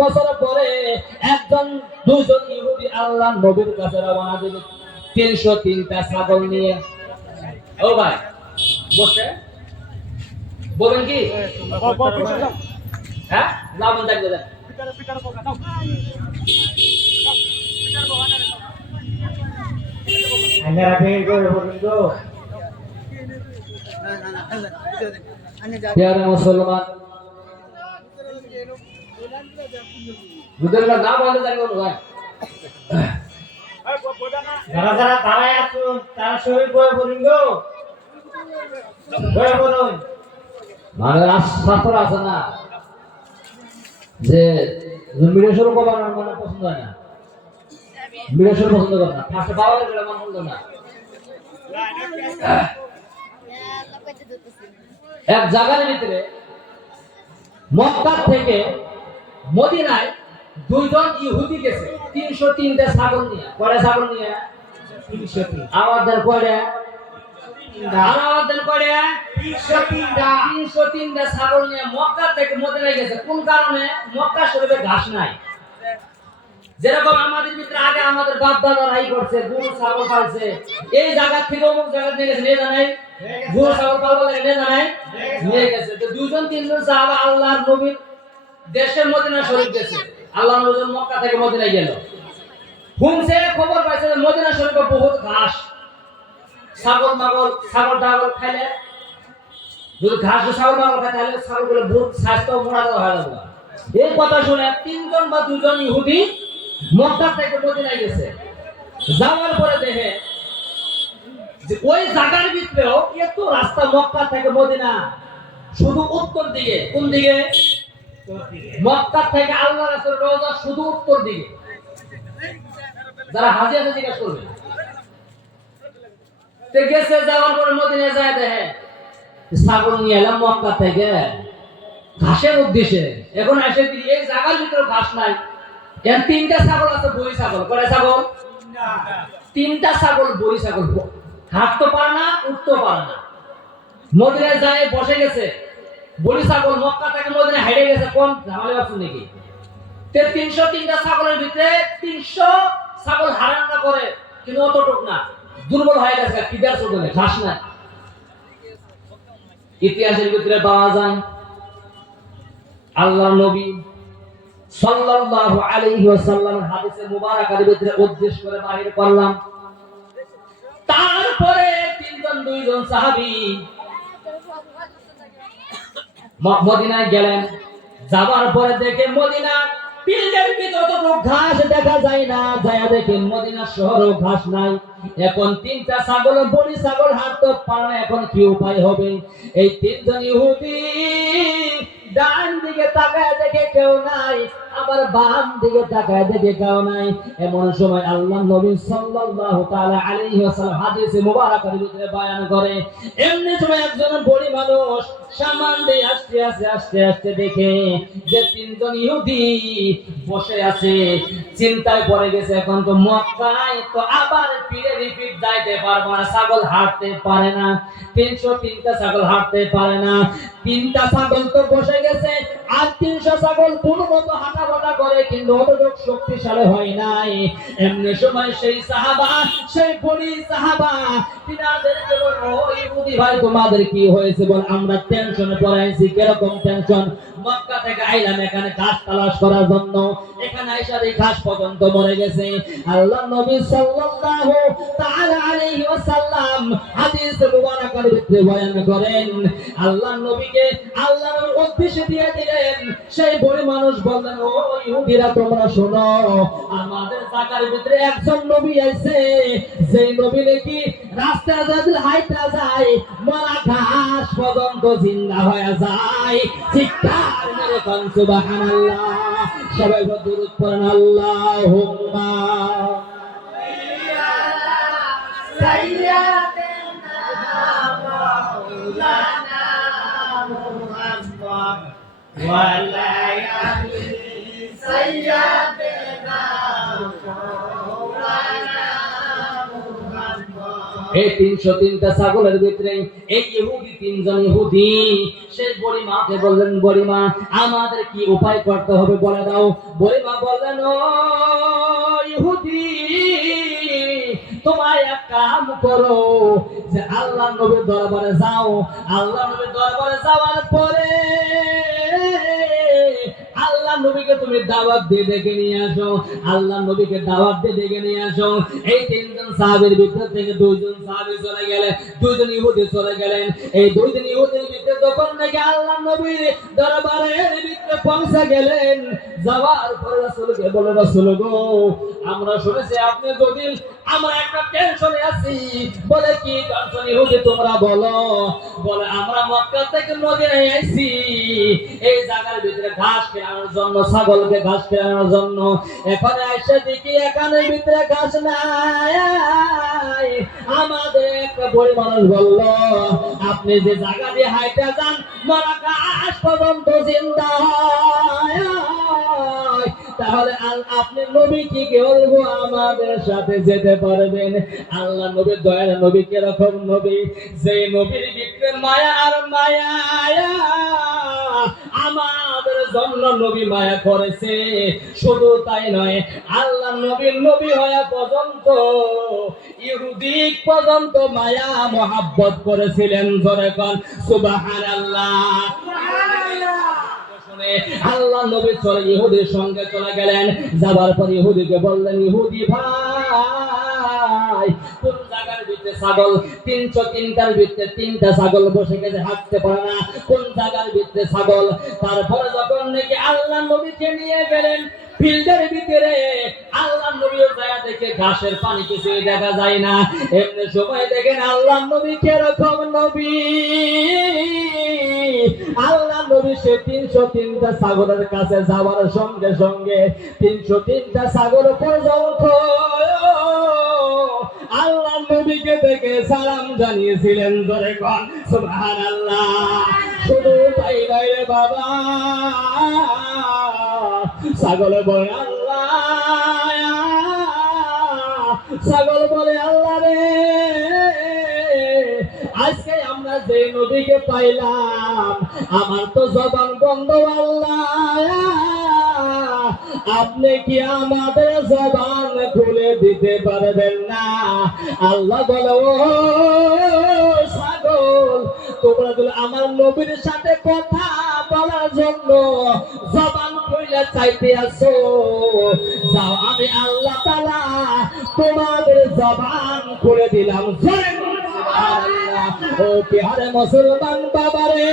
বছর পরে একজন দুইজন ইহুদি আল্লাহর নবীর কাছে রওনা দিল 303টা ছাগল নিয়ে। ও ভাই বসে বলেন কি হ্যাঁ লাভন দেখবে দেন আঙ্গারা বের করে বলুন তো প্রিয় মুসলমান বুঝলেন না বলতে জানি কোন ভাই যারা যারা দাঁড়ায় আছেন তারা সবাই বই বলুন গো বই বলুন মানে রাস্তা আছে না যে মিরেশ্বর বাবার মানে পছন্দ হয় না মিরেশ্বর পছন্দ করে না ফার্স্টে বাবার গেলে মন হলো না এক জায়গার ভিতরে মক্কা থেকে মদিনায় দুইজন ইহুদি গেছে 303টা ছাগল নিয়ে কয়টা ছাগল নিয়ে 303 আমাদের কয়টা আমাদের কয়টা 303টা ছাগল নিয়ে মক্কা থেকে মদিনায় গেছে কোন কারণে মক্কা শরীফে ঘাস নাই যেরকম আমাদের ভিতরে আগে আমাদের বাপ দাদারা এই করছে গরু ছাগল পালছে এই জায়গা থেকে অমুক জায়গা নিয়ে গেছে নিয়ে জানাই গরু ছাগল পালবো নিয়ে জানাই নিয়ে গেছে তো দুইজন তিনজন সাহাবা আল্লাহর নবীর দেশের মদিনা শরীফ গেছে আল্লাহর নবী মক্কা থেকে মদিনায় গেল শুনছে খবর পাইছে মদিনা শরীফে বহুত ঘাস ছাগল টাগল খাইলে যদি ঘাস ছাগল মাগল খায় তাহলে ছাগলগুলো বহুত স্বাস্থ্য মোটা হয়ে যাবে এই কথা শুনে তিনজন বা দুজন ইহুদি মক্কা থেকে মদিনায় গেছে যাওয়ার পরে দেখে যে ওই জায়গার ভিতরেও এত রাস্তা মক্কা থেকে মদিনা শুধু উত্তর দিকে কোন দিকে মক্কা থেকে আল্লাহ রাসূলের রওজা শুধু উত্তর দিকে যারা হাজি আছে জিজ্ঞাসা করবে তে গেছে যাওয়ার পরে মদিনায় যায় দেখে ছাগল নিয়ে এলাম মক্কা থেকে ঘাসের উদ্দেশ্যে এখন এসে এই জায়গার ভিতরে ঘাস নাই এর 3টা ছাগল আছে বলি ছাগল কয়টা ছাগল 3টা ছাগল বলি ছাগল হাঁটতে পারে না উঠতে পারে না মদিনায় যায় বসে গেছে বলি ছাগল মক্কা থেকে মদিনায় হেঁটে গেছে কোন ঝামেলা আছে নাকি তে 303টা ছাগলের ভিতরে 300 ছাগল হারানা করে কিন্তু অতটুক না দুর্বল হয়ে গেছে কিদার চোদনে ঘাস নাই ইতিহাসের ভিতরে পাওয়া যায় আল্লাহর নবী সাল্লাল্লাহু আলাইহি ওয়াসাল্লামের হাদিসে মুবারাকার ভিতরে উদ্দেশ্য করে বাহির করলাম তারপরে দুইজন সাহাবী মদিনায় গেলেন যাবার পরে দেখে মদিনা পিলদের ভিতর তো ঘাস দেখা যায় না যায় দেখে মদিনা শহরও ঘাস নাই এখন 3টা ছাগল বলি ছাগল হাঁটতে পারে না এখন কি উপায় হবে এই তিনজন ইহুদি ডান দিকে তাকায় দেখে কেউ নাই আবার বাম দিকে তাকায় দেখে কেউ নাই এমন সময় আল্লাহর নবী সাল্লাল্লাহু তাআলা আলাইহি ওয়াসাল্লাম হাদিসে মুবারাকার ভিতরে বয়ান করে এমনি সময় একজন বড়ি মানুষ সামান দিয়ে আস্তে দেখে যে তিনজন ইহুদি বসে আছে চিন্তায় পড়ে গেছে এখন তো মক্কায় তো আবার ফিরে রিপিট যাইতে পারবো না ছাগল হাঁটতে পারে না 303টা ছাগল হাঁটতে পারে না 3টা ছাগল তো বসে গেছে আর 300 ছাগল কোনমতো হাঁটাবাটা করে কিন্তু অতটুক শক্তিশালী হয় নাই এমনি সময় সেই সাহাবা সেই বড়ি সাহাবা তিনাদেরকে বলল ইহুদি ভাই তোমাদের কি হয়েছে বল আমরা টেনশনে পড়ে আছি কিরকম টেনশন মক্কা থেকে আইলাম এখানে ঘাস তালাশ করার জন্য এখানে আইসা এই ঘাস পর্যন্ত মরে গেছে আল্লাহর নবী সাল্লাল্লাহু তাআলা আলাইহি ওয়াসাল্লাম হাদিস মুবারাকার ভিতরে বয়ান করেন আল্লাহর নবীকে আল্লাহর উদ্দেশ্যে দিয়ে দিলেন সেই বড় মানুষ বললেন ও ইহুদিরা তোমরা শোনো আমাদের জায়গার ভিতরে একজন নবী আছে সেই নবী নাকি রাস্তায় যদি হাইটা যায় মরা ঘাস পর্যন্ত জিন্দা হয়ে যায় চিৎকার মেরে কোন সুবহানাল্লাহ সবাই দুরূদ পড়েন আল্লাহুম্মা সাইয়্যিদানা মাওলানা মুহাম্মদ ওয়া লা ইয়ালি সাইয়্যিদানা মাওলানা মুহাম্মদ এই 303টা ছাগলের ভিতরে এই ইহুদি তিনজন ইহুদি সেই বুড়িমাকে বললেন, বুড়িমা আমাদের কি উপায় করতে হবে বলে দাও। বুড়িমা বললেন, ও ইহুদি তোমার এক কাম করো, যে আল্লাহ নবীর দরবারে যাও। আল্লাহ নবীর দরবারে যাওয়ার পরে আল্লাহ নবীকে তুমি দাওয়াত দিয়ে ডেকে নিয়ে আসো। আল্লাহ নবীকে দাওয়াত দিয়ে ডেকে নিয়ে আসো। এই তিনজন সাহাবীর ভিতর থেকে দুইজন সাহাবী চলে গেলেন, দুইজন ইহুদি চলে গেলেন। এই দুইজন ইহুদির ভিতরে যখন নাকি আল্লাহ নবীর দরবারের ভিতরে পৌঁছে গেলেন, যাওয়ার পরে রাসূলকে বলে, রাসূল গো আমরা শুনেছি আপনি যদি আমরা একটা টেনশনে আছি। বলে কি টেনশন ইহুদি তোমরা বলো। বলে আমরা মক্কা থেকে মদিনায় আইছি এই জায়গার ভিতরে ঘাস কেনার জন্য, ছাগলকে ঘাস কেনার জন্য। এখানে এসে দেখি এখানে ভিতরে ঘাস নাই। আমাদের একটা বড় মানুষ বলল, আপনি যে জায়গা দিয়ে হাইটা যান মরা ঘাস পর্যন্ত জিন্দা হয়। তাহলে আপনি নবী কি বলবো আমাদের সাথে যেতে পারবেন? আল্লাহ নবীর দয়ার নবী কিরকম নবী, যে নবীর ভিতরে মায়া আর মায়া আমাদের জন্য নবী মায়া করেছে। শুধু তাই নয়, আল্লাহ নবীর নবী হওয়া পর্যন্ত ইহুদি পর্যন্ত মায়া মহাব্বত করেছিলেন। জোরে কোন সুবহানাল্লাহ। আল্লাহ নবী চলে ইহুদির সঙ্গে চলে গেলেন। যাবার পর ইহুদিকে বললেন, ইহুদি ভাই কোন জায়গার ভিতরে ছাগল 303টার ভিতরে 3টা ছাগল বসে গেছে, হাঁটতে পারে না, কোন জায়গার ভিতরে ছাগল? তারপরে যখন নাকি আল্লাহ নবীকে নিয়ে গেলেন ফিল্ডের ভিতরে, আল্লাহ নবীও যায় দেখে ঘাসের পানি কিছুই দেখা যায় না। এমনি সময় দেখেন আল্লাহ নবী কিরকম নবী। আল্লাহ নবী সে 303টা ছাগলের কাছে যাওয়ার সঙ্গে সঙ্গে 303টা ছাগল পর্যন্ত আল্লাহ নবীকে দেখে সালাম জানিয়েছিলেন। ধরে কোন সুবহানাল্লাহ। শুধু তাই নয় রে বাবা, ছাগল বলে আল্লাহ, ছাগল বলে আল্লাহ রে, আজকে আমরা যে নবীকে পাইলাম আমার তো জবান বন্ধ। আল্লাহ আপনি কি আমাদের জবান খুলে দিতে পারবেন না? আল্লাহ বলে, ও ছাগল তোমরা যদি আমার নবীর সাথে কথা বলার জন্য জবান খুলে চাইতে আসো, যাও আমি আল্লাহ তাআলা তোমাদের জবান খুলে দিলাম। ও প্যারে মুসলমান বাবারে,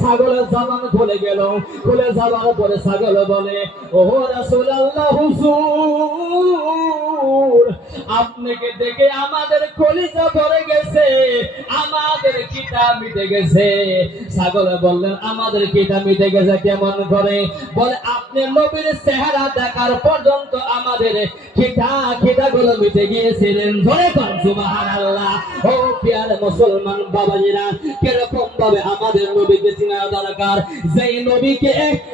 ছাগলের জবান খুলে গেল। খুলে যাওয়ার পরে ছাগল বলে, ও রাসূলুল্লাহ হুজুর আপনাকে দেখে আমাদের কলিজা ভরে গেছে, আমাদের খিদা মিটে গেছে। ছাগল বললেন, আমাদের খিদা মিটে গেছে কেমন করে? বলে আপনি নবীর চেহারা দেখার পর্যন্ত আমাদের খিদা গুলো মিটে গিয়েছিলেন। ধরে কোন সুবহানাল্লাহ। ও প্যারে মুসলমান বাবাজিরা, কিরকম ভাবে আমাদের নবীকে চিনা দরকার। যেই নবীকে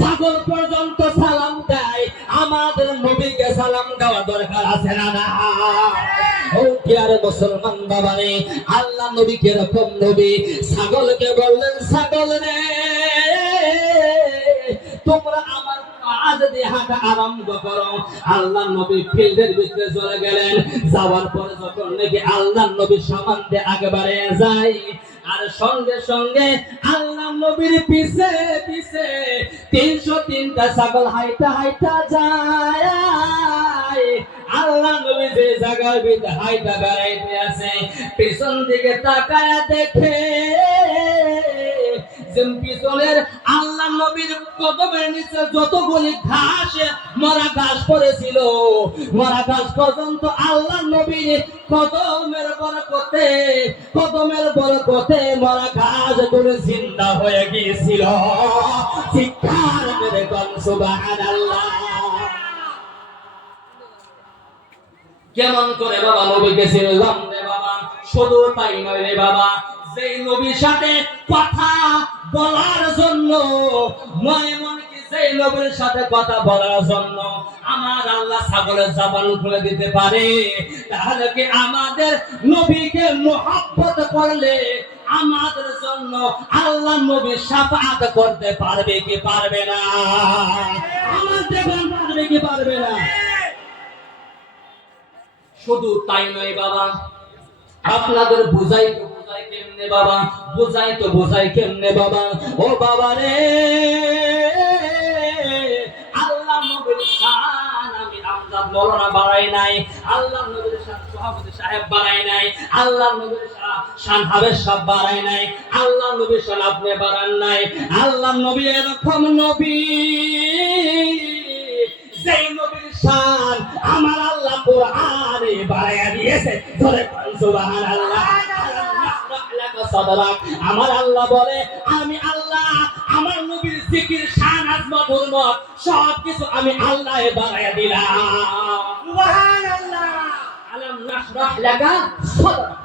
ছাগল পর্যন্ত সালাম দেয়, আমাদের নবীকে সালাম দেওয়া দরকার আছে না? না। ও প্যারে মুসলমান বাবারে, আল্লাহ নবী কিরকম নবী। ছাগলকে বললেন, ছাগল রে তোমরা আমার আজ দিয়ে হাঁটা আরম্ভ করো। আল্লাহ নবী ফিল্ডের ভিতরে চলে গেলেন। যাওয়ার পরে যখন নাকি আল্লাহ নবী সামান দিয়ে আগে বাড়ে যায়, আর সঙ্গে সঙ্গে আল্লাহ নবীর পিছে পিছে 303টা ছাগল হাইটা হাইটা যায়। আল্লাহ নবী যে জায়গার ভিতরে হাইটা বেড়াইতে আছে, পিছন দিকে তাকায়া দেখে যে পিছনের আল্লাহ নবীর কদমের নিচে যতগুলি ঘাস মরা ঘাস পড়েছিল, মরা ঘাস পর্যন্ত আল্লাহ নবীর কদমের বরকতে মরা ঘাস গুলো জিন্দা হয়ে গিয়েছিল। চিৎকার করে বল সুবহানাল্লাহ। কেমন করে বাবা নবীকে চিনলাম রে বাবা? শুধু তাই নয় রে বাবা, যে নবীর সাথে কথা বলার জন্য মনে মনে সেই নবীর সাথে কথা বলার জন্য আমার আল্লাহ ছাগলের জবান খুলে দিতে পারে, তাহলে কি আমাদের নবীকে মহব্বত করলে আমাদের জন্য আল্লাহ নবী শাফাআত করতে পারবে কি পারবে না? আমাদের পারবে কি পারবে না? শুধু তাই নয় বাবা, আপনাদের বুঝাই কেমনে বাবা, বুঝাই কেমনে বাবা? ও বাবা রে, আল্লাহ নবীর শান আমি আমজাদ মাওলানা বাড়াই নাই, আল্লাহ নবীর শান সভাপতি সাহেব বাড়াই নাই, আল্লাহ নবীর শান হাবেজ সাহেব বাড়াই নাই, আল্লাহ নবীর শান আপনি বাড়ান নাই। আল্লাহ নবী এরকম নবী, যেই নবীর শান আমার আল্লাহ কোরআনে বাড়াইয়া দিয়েছে। ধরে সুবহানাল্লাহ। আমার আল্লাহ বলে, আমি আল্লাহ আমার নবীর জিকির, শান, আজমত, হুরমত সবকিছু আমি আল্লাহ বাড়াইয়া দিলাম। সুবহানাল্লাহ। আলাম নাশরাহ লাকা সাদরাক।